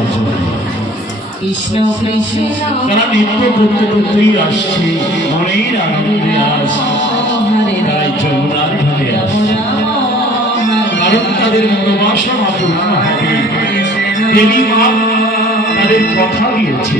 যাওয়ার জন্য কৃষ্ণ। তারা নৃত্য করতে করতেই আসছে। মনের আনন্দে আস তারা যমুনার ধারে আসছে কারণ তাদের মনোবাসা মাত্র। দেবী মা তাদের কথা দিয়েছে।